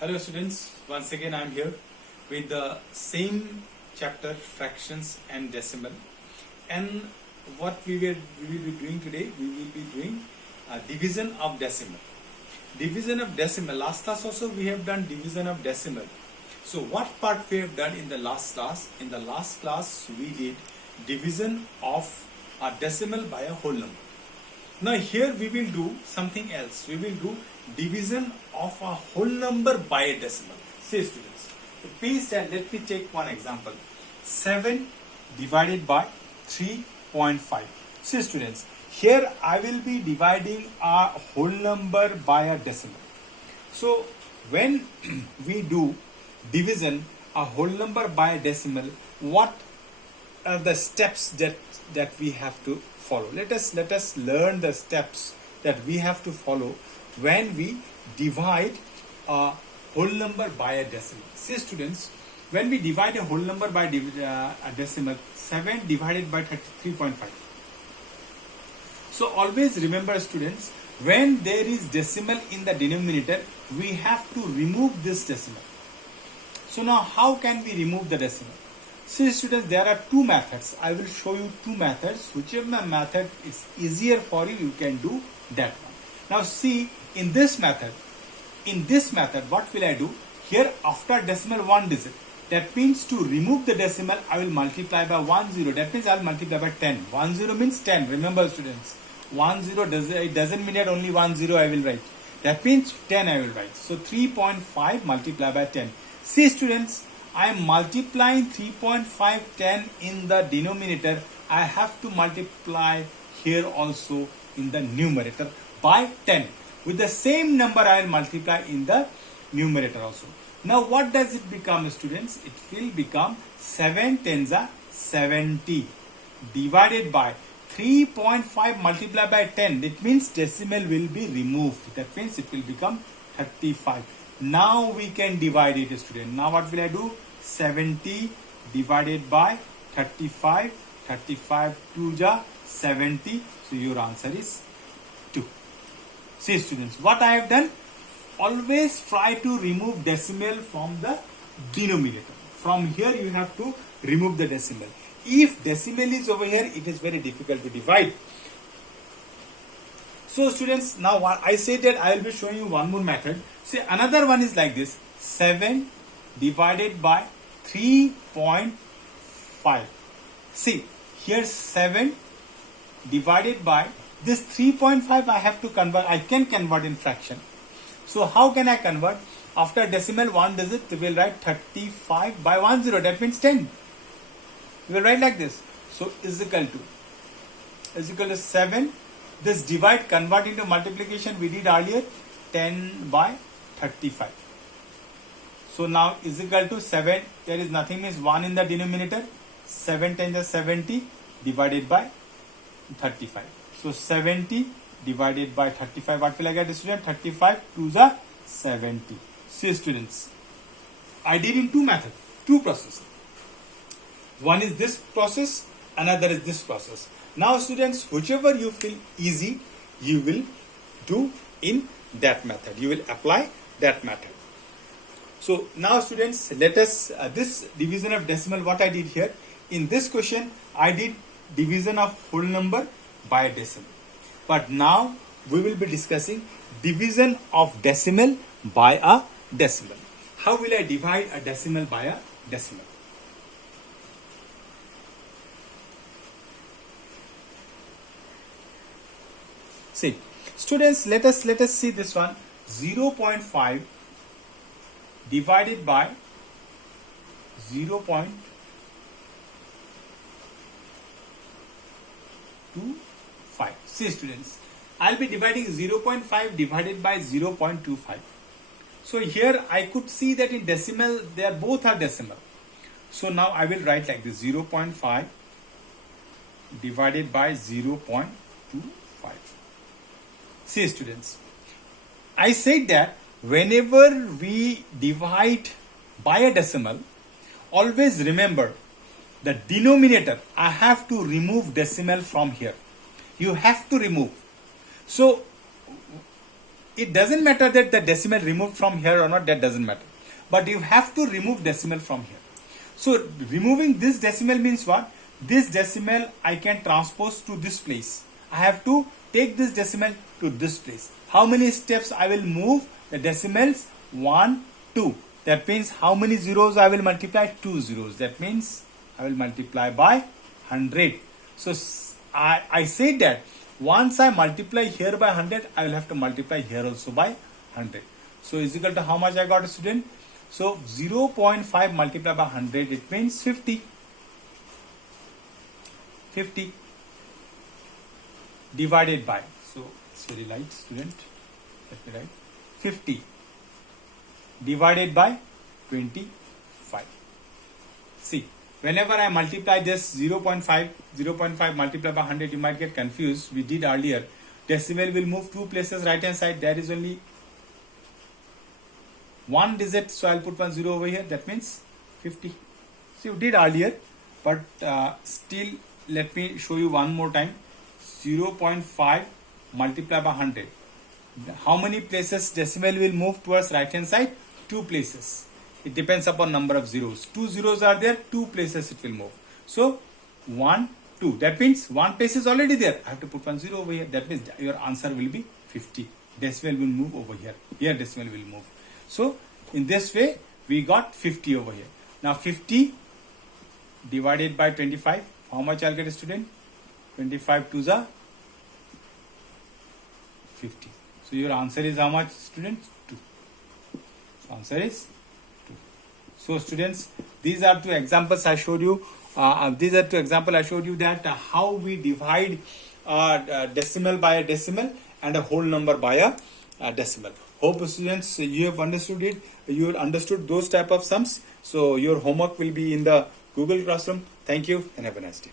Hello students, once again I am here with the same chapter fractions and decimal, and what we will be doing today, we will be doing division of decimal. Division of decimal, last class also we have done division of decimal. So what part we have done in the last class? In the last class we did division of a decimal by a whole number. Now here we will do something else. We will do division of a whole number by a decimal. See students, please stand. Let me take one example. 7 divided by 3.5. See students, here I will be dividing a whole number by a decimal. So when we do division a whole number by a decimal, what are the steps that we have to follow? Let us learn the steps that we have to follow when we divide a whole number by a decimal. See students, when we divide a whole number by a decimal, 7 divided by 33.5. So always remember students, when there is decimal in the denominator, we have to remove this decimal. So now how can we remove the decimal? See students, there are two methods. I will show you two methods. Whichever method is easier for you, you can do that one. Now see, in this method, what will I do? Here after decimal 1 digit, that means to remove the decimal, I will multiply by 10. That means I will multiply by 10. 10 means 10. Remember students, 10 doesn't mean that only 10 I will write. That means 10 I will write. So 3.5 multiplied by 10. See students, I am multiplying 3.5 10 in the denominator. I have to multiply here also in the numerator by 10. With the same number I will multiply in the numerator also. Now what does it become students? It will become 7 tens are 70 divided by 3.5 multiplied by 10. That means decimal will be removed. That means it will become 35. Now we can divide it student. Now what will I do? 70 divided by 35. 35 2 ja 70. So your answer is 2. See students, what I have done? Always try to remove decimal from the denominator. From here you have to remove the decimal. If decimal is over here, it is very difficult to divide. So students, now I said that I will be showing you one more method. See, another one is like this. 7 divided by 3.5. See, here 7 divided by this 3.5 I have to convert. I can convert in fraction. So how can I convert? After decimal 1 digit, we will write 35 by 10. That means 10. We will write like this. So is equal to 7. This divide, convert into multiplication we did earlier, 10 by 35. So now is equal to 7. There is nothing, means 1 in the denominator. 7 times the 70 divided by 35. So 70 divided by 35. What will I get student? 35 to the 70. See students, I did in two methods, two processes. One is this process, another is this process. Now students, whichever you feel easy, you will do in that method. You will apply that method. So now students, let us, this division of decimal, what I did here, in this question, I did division of whole number by a decimal. But now we will be discussing division of decimal by a decimal. How will I divide a decimal by a decimal? See, students, let us see this one. 0.5 divided by 0.25. See students, I'll be dividing 0.5 divided by 0.25. So here I could see that in decimal, they are both are decimal. So now I will write like this: 0.5 divided by 0.25. See students, I said that whenever we divide by a decimal, always remember the denominator. I have to remove decimal from here. You have to remove. So it doesn't matter that the decimal removed from here or not, that doesn't matter. But you have to remove decimal from here. So removing this decimal means what? This decimal I can transpose to this place. I have to take this decimal to this place. How many steps I will move the decimals? 1, 2. That means how many zeros I will multiply? 2 zeros. That means I will multiply by 100. So I said that once I multiply here by 100, I will have to multiply here also by 100. So is equal to how much I got, student? So 0.5 multiplied by 100, it means 50. 50 divided by, so it's very light, student. Let me write 50 divided by 25. See, whenever I multiply this 0.5 multiplied by 100, you might get confused. We did earlier. Decimal will move 2 places right hand side. There is only 1 digit, so I'll put 1 0 over here. That means 50. So you did earlier, but still let me show you one more time. 0.5 multiplied by 100. How many places decimal will move towards right hand side? 2 places. It depends upon number of zeros. 2 zeros are there, 2 places it will move. So 1, 2. That means 1 place is already there. I have to put 1 0 over here. That means your answer will be 50. Decimal will move over here. Here decimal will move. So in this way we got 50 over here. Now 50 divided by 25. How much I'll get, student? 25 to the 50. So your answer is how much, students? 2. So answer is 2. So students, these are 2 examples I showed you. These are 2 examples I showed you that how we divide decimal by a decimal and a whole number by a decimal. Hope students you have understood it. You have understood those type of sums. So your homework will be in the Google Classroom. Thank you and have a nice day.